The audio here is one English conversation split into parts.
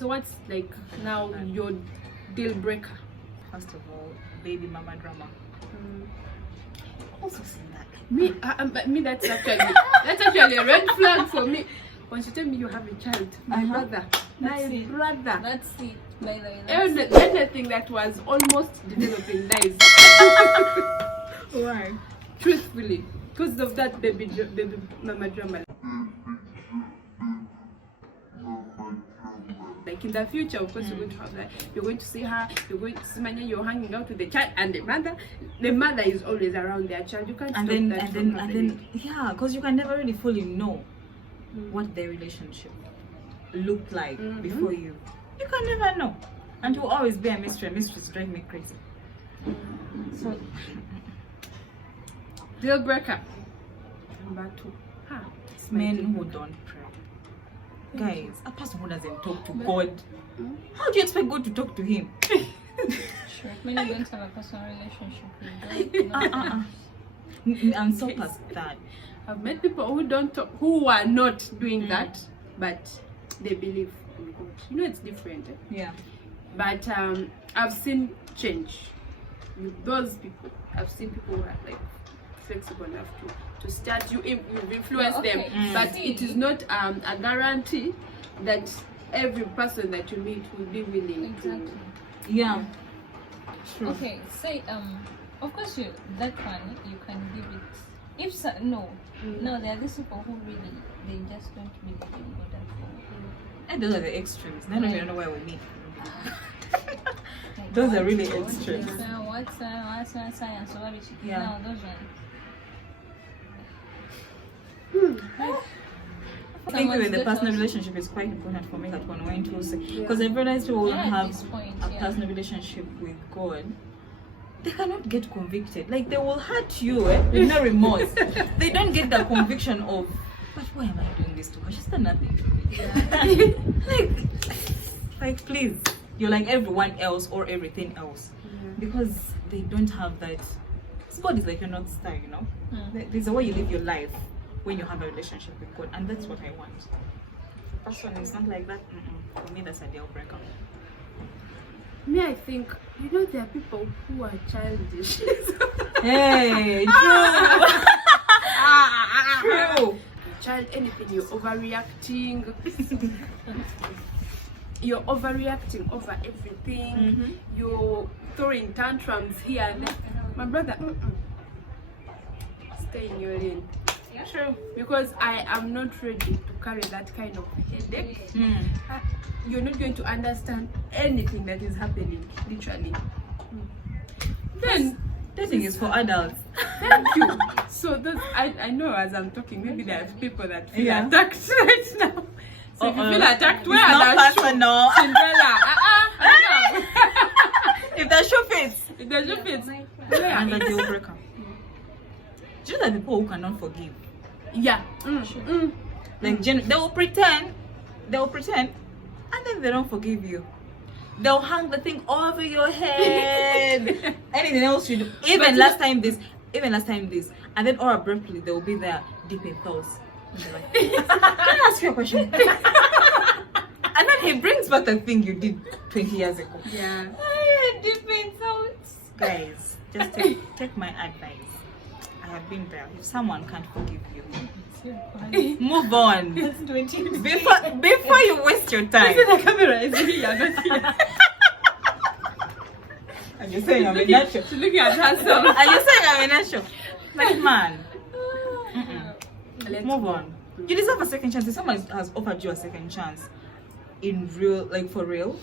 So what's like now your deal breaker? First of all, baby mama drama. Also seen that. Me that's actually a red flag for me. When you tell me you have a child, my brother. That's it. By the way, Anything that was almost developing dies. Why? Truthfully, because of that baby mama drama. Like in the future, of course, you're going to have that. You're going to see her. You're going to see Manya. You're hanging out with the child and the mother. The mother is always around their child. You can't stop that from happening. Yeah, because you can never really fully know what their relationship looked like before you. You can never know, and it will always be a mystery. A mystery drive me crazy. So, Deal breaker. Number 2. Men who don't pray. Guys, a person who doesn't talk to God, how do you expect God to talk to him? sure. Many don't have a personal relationship with God. And so past that. I've met people who don't talk, who are not doing that, but they believe in God. You know, it's different. Yeah. But I've seen change with those people. I've seen people who are like flexible enough to start. You've influenced them, but it is not a guarantee that every person that you meet will be willing to. Yeah. True. Okay, say of course that one you can give it. If so, no, there are these people who really they just don't believe in God at all. And those are the extremes. I don't even know where we meet. Those are really extremes. What's science? Yeah. No, those ones. I think with the personal relationship is quite important for me at one point to because I realized people who have a personal relationship with God, they cannot get convicted. Like they will hurt you with no remorse. They don't get the conviction of, but why am I doing this to her? She's done nothing to me. like please, you're like everyone else or everything else, because they don't have that. God is like your North Star, you know. There's a way you live your life when you have a relationship with God, and that's what I want. First one is not like that. For me, that's a deal breaker. Me, I think, you know, there are people who are childish. Hey, true. True. Child, anything, you're overreacting. You're overreacting over everything. You're throwing tantrums here and there. My brother, stay in your lane. True. Because I am not ready to carry that kind of headache. You're not going to understand anything that is happening, literally. Then dating is for adults. Thank you. So those, I know as I'm talking, maybe there are people that feel attacked right now. So if you feel attacked, where are the personal. Cinderella? If the shoe fits. If the shoe fits. And the deal breaker. Do you know that people who cannot forgive? Yeah. Like they will pretend, and then they don't forgive you. They'll hang the thing over your head. Anything else you do, even last time this, and then all abruptly they will be there deep in thoughts. And they're like, can I ask you a question? And then he brings back the thing you did 20 years ago. Yeah. Deep in thoughts. Guys, just take my advice. I have been there. If someone can't forgive you, move on. Before you waste your time. The camera is here, not here. And you're saying I'm a natural. She's looking at herself. And you're saying I'm a natural. Like, man. Move on. You deserve a second chance. If someone has offered you a second chance, in real, like for real,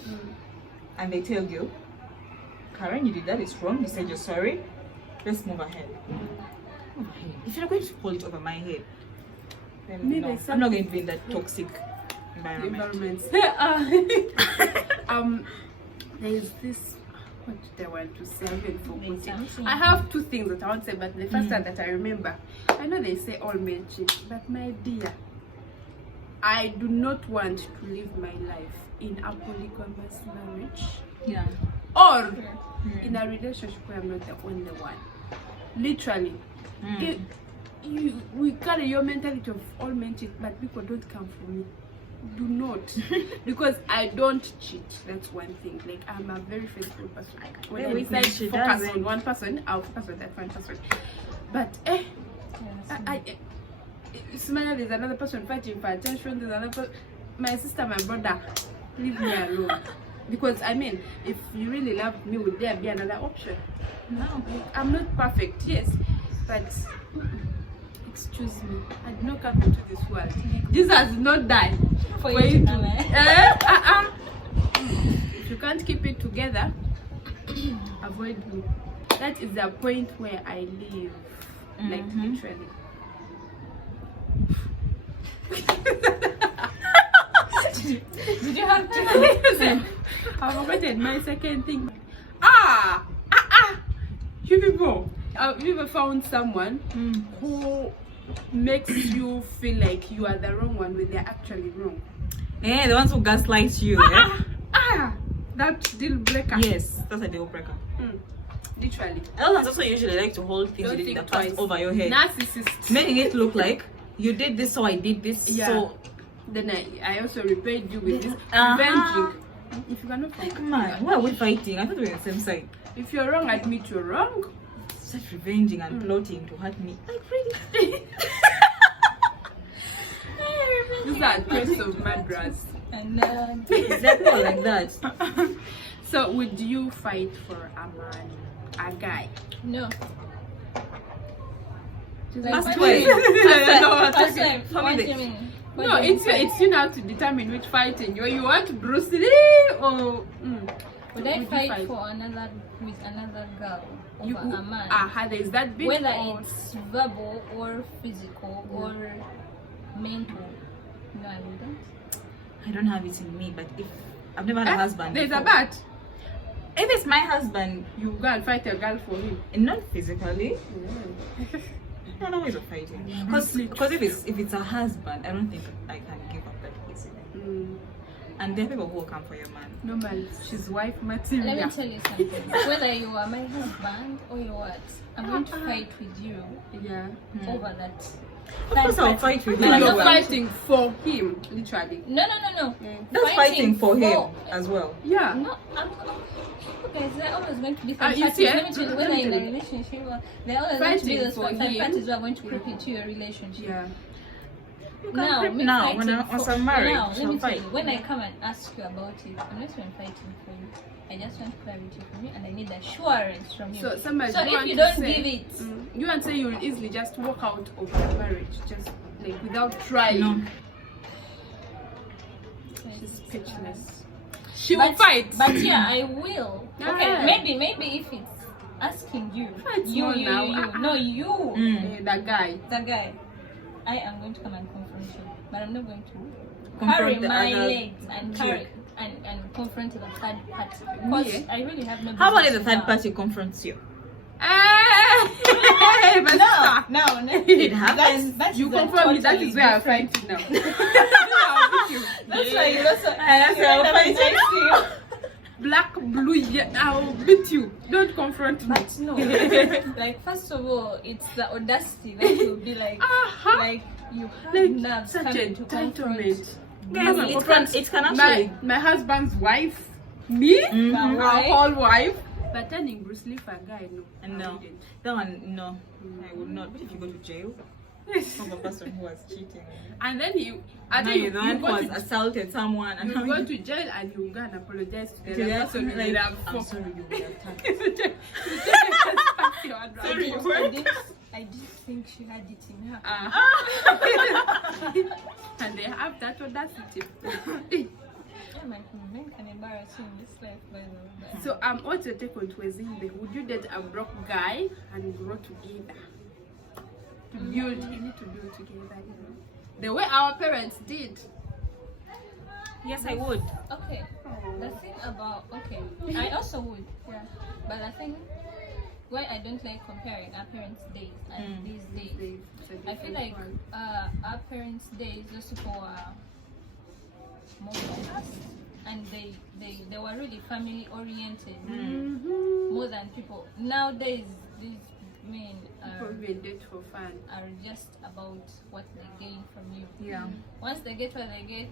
and they tell you, Karen, you did that, it's wrong, you said you're sorry, let's move ahead. If you're not going to hold it over my head, then no, I'm not going to be in that toxic environment. There is this, what did I want to say? I even forgot. I have two things that I want to say, but the first one that I remember, I know they say all men cheat, but my dear, I do not want to live my life in a polygamous marriage. Yeah. Or in a relationship where I'm not the only one. Literally. We carry your mentality of all men cheat, but people don't come for me. do not. Because I don't cheat. That's one thing. Like, I'm a very faithful person. When I decide to focus on one person, I'll focus on that one person. But Smile, there's another person fighting for attention. There's another person. My sister, my brother, leave me alone. Because I mean, if you really love me, would there be another option? No, I'm not perfect, yes, but excuse me, I did not come into this world. Jesus did not die for you to. If you can't keep it together, avoid me. That is the point where I live, like literally. Did you have to? I've forgotten my second thing. You people, have you ever found someone who makes you feel like you are the wrong one when they're actually wrong? The ones who gaslight you. That deal breaker. Yes, that's a deal breaker. Literally. Elders also usually like to hold things Don't you did in the think past twice. over your head, Narcissist. making it look like you did this, so I did this. Yeah. So Then I also repaid you with this revenging. If you cannot forgive, man, why are we fighting? I thought we were on the same side. if you're wrong, admit you're wrong. Such revenging and plotting to hurt me. Like really? These are traits of murderers. And Exactly like that. So, would you fight for a man, a guy? no. Last Like, way. First time. For me, What do the- you mean? What No, do you it's you now to determine which fighting. You want Bruce Lee or Would I you fight for another with another girl over a man? Is that big? Whether or... it's verbal or physical or mental. No, I wouldn't. I don't have it in me, but if I've never had a husband. There's before. a bat. If it's my husband, You go and fight a girl for him. not physically. There are no ways of fighting. Because if it's a husband, I don't think I can give up that easily. And there are people who will come for your man. No man, she's wife Let material. me tell you something. Whether you are my husband or you what, I'm going to fight with you Yeah. over that. Of course, I'll fight with No, you. I'm You're not fighting for him, literally. No. That's fighting for him as well. Yeah. No, I'm okay, so there are always going to be Ah, third you parties. see, Let me tell you, whether let me in a tell you. relationship or there are always going to be Fighting those for third him. parties who are going to creep into your relationship. Yeah. You Now, creep me now when fighting once for- I'm married, now, let shall me tell fight. you, when I come and ask you about it, I'm not even fighting for you. I just want clarity from you, and I need assurance from you. So somebody So if want you to don't say, give it, you want to say you'll easily just walk out of a marriage, just like without trying. No. She's speechless. She will fight. But yeah, I will. Yeah. Okay, maybe if it's asking you, Fight you, more you, now. you, no, you, That guy. the guy, I am going to come and confront you, but I'm not going to Confront carry the my other legs and carry and confront the third party because Yeah. I really have no. How about if the business third now. party confronts you? Hey, but sister. No. It happens. That's You the confirm me. That totally is where I'm different- fighting now. That's why you also. That's where I'm fighting. Black, blue, yeah, I'll beat you. Don't confront me. But no, like first of all, it's the audacity that will be like, like you have Like, nerves such coming to confront. entitlement. Yes, it can actually. my husband's wife, me, Mhm. our whole wife. But turning Bruce Lee for a guy, no. I No, wouldn't. that one, no, I would not. What if you go to jail of a person who was cheating? And then I Now think you're the one who go has to, assaulted someone, and you now go you to jail and you go and apologize to to the the other person person, you like, have I'm fucked. sorry, you were attacked. Sorry, you I did think she had it in her. And they have that audacity. I might think an embarrassing in this life, by the way. So what's your take on Twezinde? Would you date a broke guy and grow together? To build, you need to build together, you know. The way our parents did. Yes, I would. Okay, the thing about I also would, Yeah. but I think why I don't like comparing our parents' days and these days. I feel like our parents' days, those people were more focused and they were really family oriented more than people nowadays. These men Probably date for fun. are just about what they gain from you. Yeah. Once they get what they get,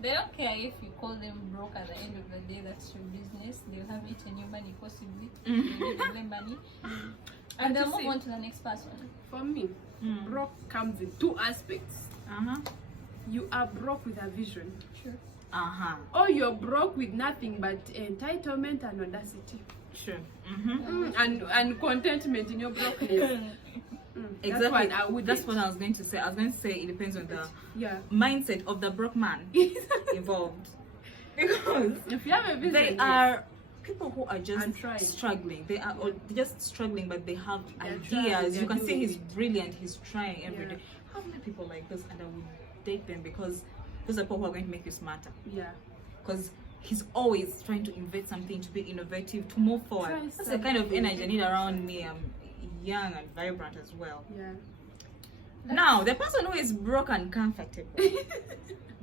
they don't care if you call them broke at the end of the day. That's your business. They'll have eaten your money possibly. They'll give them money. And they'll move on to the next person. For me, broke comes in two aspects. You are broke with a vision. Sure. Or you're broke with nothing but entitlement and audacity. Sure. And contentment in your brokenness. Exactly. That's what I was going to say. I was going to say it depends on the mindset of the broke man involved. Because if you have a vision, they are people who are just struggling. They are just struggling, but they have ideas. You can see he's brilliant. He's trying every day. How many people like this? And I would date them because those are people who are going to make you smarter. Yeah. Because he's always trying to invent something, to be innovative, to move forward. That's the kind of energy I need around me. I'm young and vibrant as well. Yeah. Now, the person who is broke and comfortable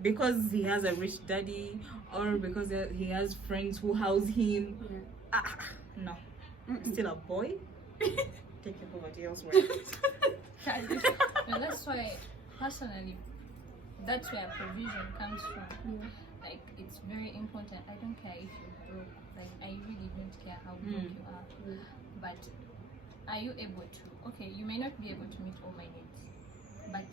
because he has a rich daddy or because he has friends who house him. No. Still a boy. Take your poverty elsewhere. And that's why, personally, that's where provision comes from. Like, it's very important. I don't care if you're broke. Like, I really don't care how broke you are. But are you able to? Okay, you may not be able to meet all my needs, but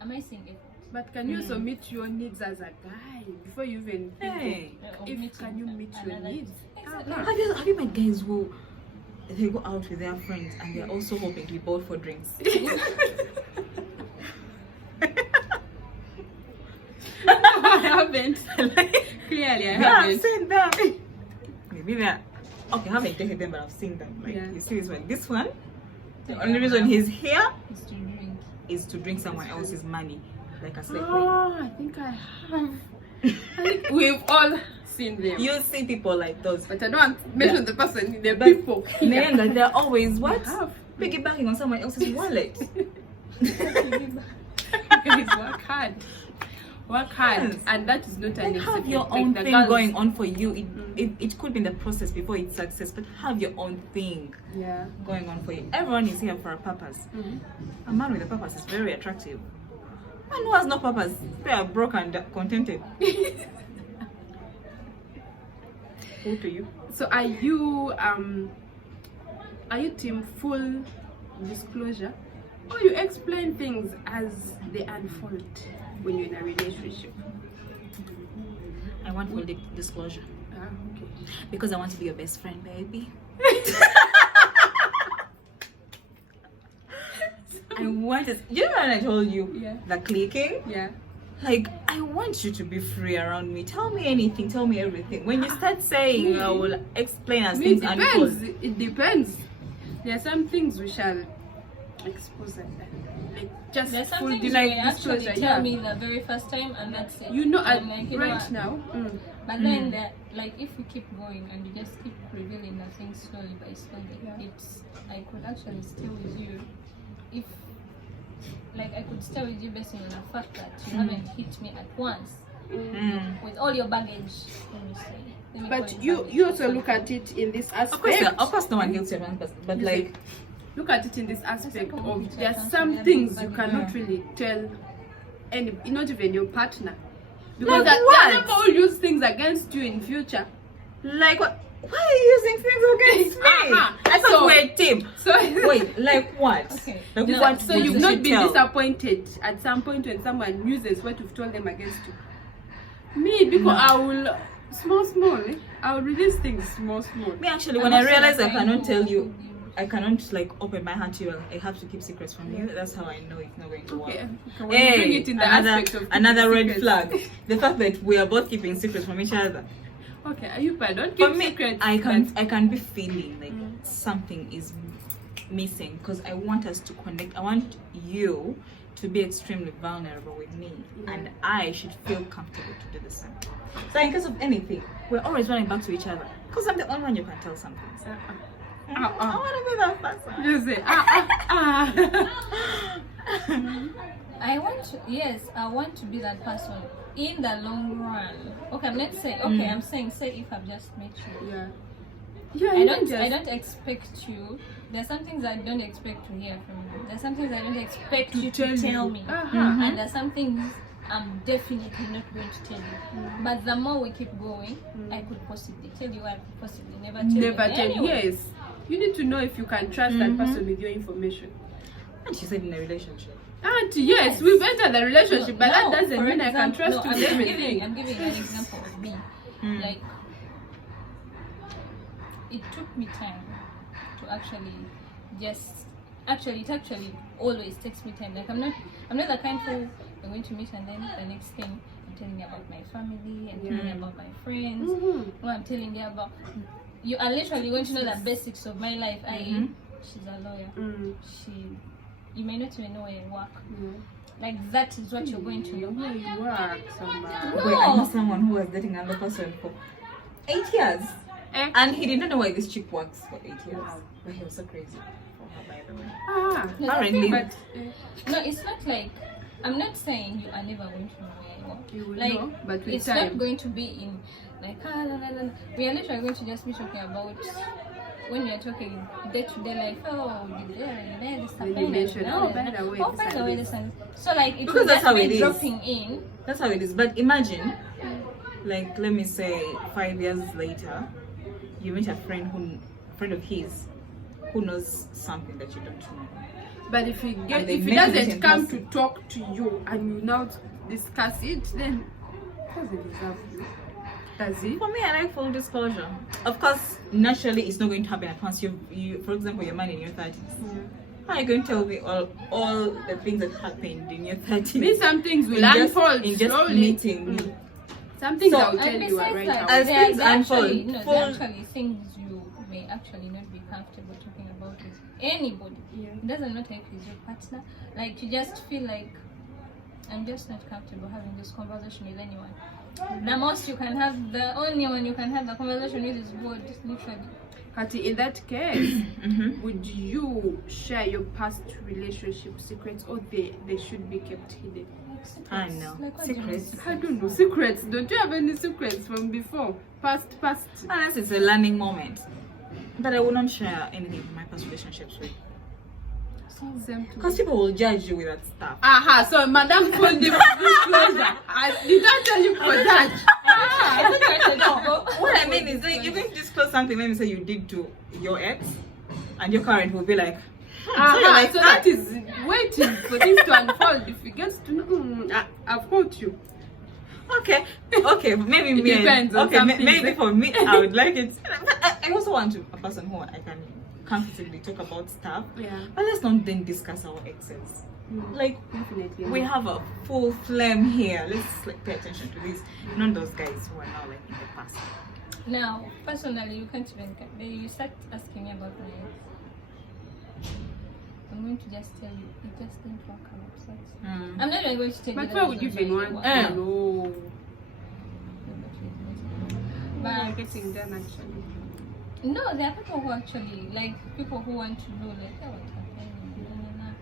am I saying effort? But can you also meet your needs as a guy before you even think can you meet your needs? Exactly. Have you met guys who they go out with their friends and they're also hoping to be bought for drinks? I haven't. Clearly, I haven't. I've seen them. Maybe they're okay. I haven't dated them, but I've seen them. Like you see this one. This one, the only reason he's here is to drink someone else's money, like a slave queen. Oh, I think I have. I think we've all seen them. You see people like those, but I don't want to mention the person. The people. Men, they're always piggybacking on someone else's wallet. Guys, work hard, and that is not an have your own thing going on for you. It could be in the process before it's success, but have your own thing going on for you. Everyone is here for a purpose. A man with a purpose is very attractive. Man who has no purpose, they are broke and contented. Who to you? So are you team full disclosure, or you explain things as they unfold when you're in a relationship? I want full disclosure. Okay. Because I want to be your best friend, baby. I want it. You know when I told you the clicking? Yeah. Like, I want you to be free around me. Tell me anything. Tell me everything. When you start saying, I will explain as things unfold. It depends. There are some things we shall expose like that. Like just there's full something you actually tell me the very first time, and that's it. You know, like, right now. But then, like, if we keep going and you just keep revealing the things slowly by slowly, I could actually stay with you if, like, I could stay with you based on the fact that you haven't hit me at once with all your baggage. Let me but you also look at it in this aspect. Of course, no one hits you at once, but like. Look at it in this aspect of there are some things you cannot really tell not even your partner, because that people will use things against you in future. Like what? Why are you using things against me? I thought we're a team. So wait, like what? Okay. Like what? So you've not been disappointed at some point when someone uses what you've told them against you? Me, because I will small. I will release things small. Me actually, when I realize I cannot tell you. I cannot like open my heart to you. I have to keep secrets from you. That's how I know it's not going to work. Hey, bring it in the aspect of another red flag. The fact that we are both keeping secrets from each other. Okay, are you bad? Don't keep secrets. I can be feeling like something is missing because I want us to connect. I want you to be extremely vulnerable with me, and I should feel comfortable to do the same. So in case of anything, we're always running back to each other because I'm the only one you can tell something. I want to be that person. You say, I want to be that person in the long run. Okay, I'm not saying. Okay, I'm saying, say if I've just met you. Yeah. Yeah, I don't expect you. There's some things I don't expect to hear from you. There's some things I don't expect you to tell me. And there's some things I'm definitely not going to tell you. But the more we keep going, I could possibly tell you, I could possibly never tell you. Never tell you. Anyway. Yes. You need to know if you can trust that person with your information. And she said in a relationship. And yes, we've entered the relationship, but that doesn't mean I can trust you with everything. I'm giving an example of me. Like, it took me time to actually it actually always takes me time. Like I'm not the kind who I'm going to meet and then the next thing I'm telling you about my family, I'm telling you about my friends, or I'm telling you about, you are literally going to know the basics of my life. She's a lawyer. You may not even know where I work. Like that is what you're going to know. Where you work, somewhere. Wait, I know someone who was dating another person for 8 years. And he didn't know why this chick works for 8 years. But he was so crazy for her, by the way. Apparently. But no, it's not like, I'm not saying you are never going to know where I work. you will Like, know, but with it's time. not going to be in like, we are literally going to just be talking about when you're talking day-to-day life. Oh, this Then you mention, oh, by the way, this and so like it Because will that's just how be it is. dropping in. That's how it is. But imagine, like, let me say 5 years later, you meet a friend of his who knows something that you don't know. But if he And they if he met doesn't in come person. to talk to you and you now discuss it, then doesn't deserve you. Does he? For me, I like full disclosure. Of course, naturally, it's not going to happen at once. You for example, you're man in your 30s. How are you going to tell me all the things that happened in your 30s? Me, some things will unfold in just slowly. meeting me. Some things So- I'll tell And you besides right that, now. As things unfold, there are actually things you may actually not be comfortable talking about with anybody. It doesn't matter if it's your partner. Like you just feel like I'm just not comfortable having this conversation with anyone. The most you can have, the only one you can have the conversation with is God, literally. Kati, in that case, would you share your past relationship secrets, or they should be kept hidden? I know. Like, what do you mean Secrets. I don't know. Secrets. Don't you have any secrets from before? Past. Unless it's a learning moment. But I will not share anything from my past relationships with. Same to Because people will judge you with that stuff. Aha, so Madam told the disclosure. Did I tell you for that? What I mean is that you're going to disclose something, let me say you did to your ex, and your current will be like, Aha, so that is waiting for this to unfold. If you get to know, I've caught you. okay, maybe It me. depends on Okay, some things. maybe for me, I would like it. But I also want a person who I can comfortably talk about stuff. Yeah. But let's not then discuss our exes. Like, Definitely. we have a full flame here. Let's like pay attention to this. Not those guys who are now like in the past. Now, personally, you can't even. You start asking me about my ex. I'm going to just tell you, it just didn't work out. I'm not even going to tell you. But that why it would you was even really want work. to know? But You're getting done actually. no, there are people who actually people who want to know like, oh, what happened?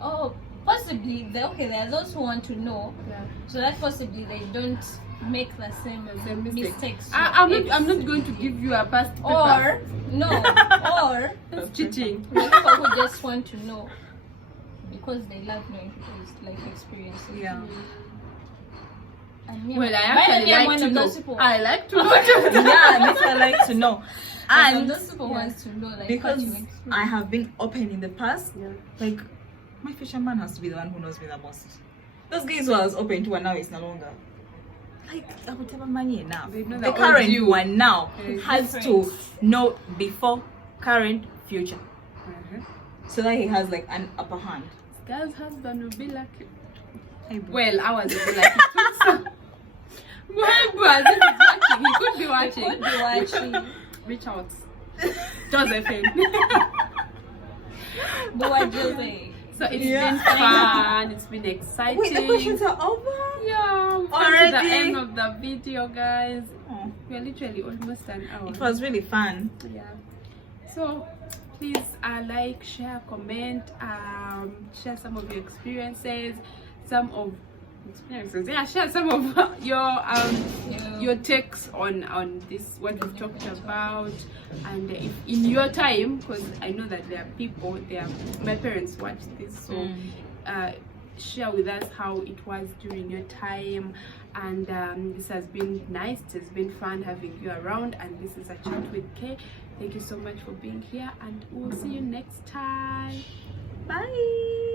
Oh, possibly there are those who want to know, Yeah. so that possibly they don't make the same mistakes. I'm not going to give you a past paper. Or no, or It's cheating. there are people who just want to know because they love knowing people's life experiences. Yeah. And me, Well, I by the actually way, I'm like one to of know. those people. I like to know. Yeah, this I like to know. I'm And those people who wants to know like because what you went through. I have been open in the past, Yeah. like my fisherman has to be the one who knows me the most. Those guys who I was open to and now it's no longer. Like I would have money enough. They know The the current old you. one now Yeah, has to know before, current, future. So that he has like an upper hand. Guy's husband will be lucky. Hey, boo. Well, ours will be lucky too. Well, but if he's watching, he could be watching. Could be watching. Reach out. Josephine. Boa Jose. So it's Yeah. been fun. It's been exciting. Wait, the questions are over? Yeah, we've come to Already? the end of the video, guys. Oh, We're literally almost an hour. it was really fun. Yeah. So please like, share, comment, share some of your experiences, some of experiences. Yeah, share some of your takes on this, what we've talked about, and if in your time, because I know that there are people, my parents watch this, so share with us how it was during your time. And this has been nice, it's been fun having you around, and this is a chat with Kay. Thank you so much for being here, and we'll see you next time. Bye.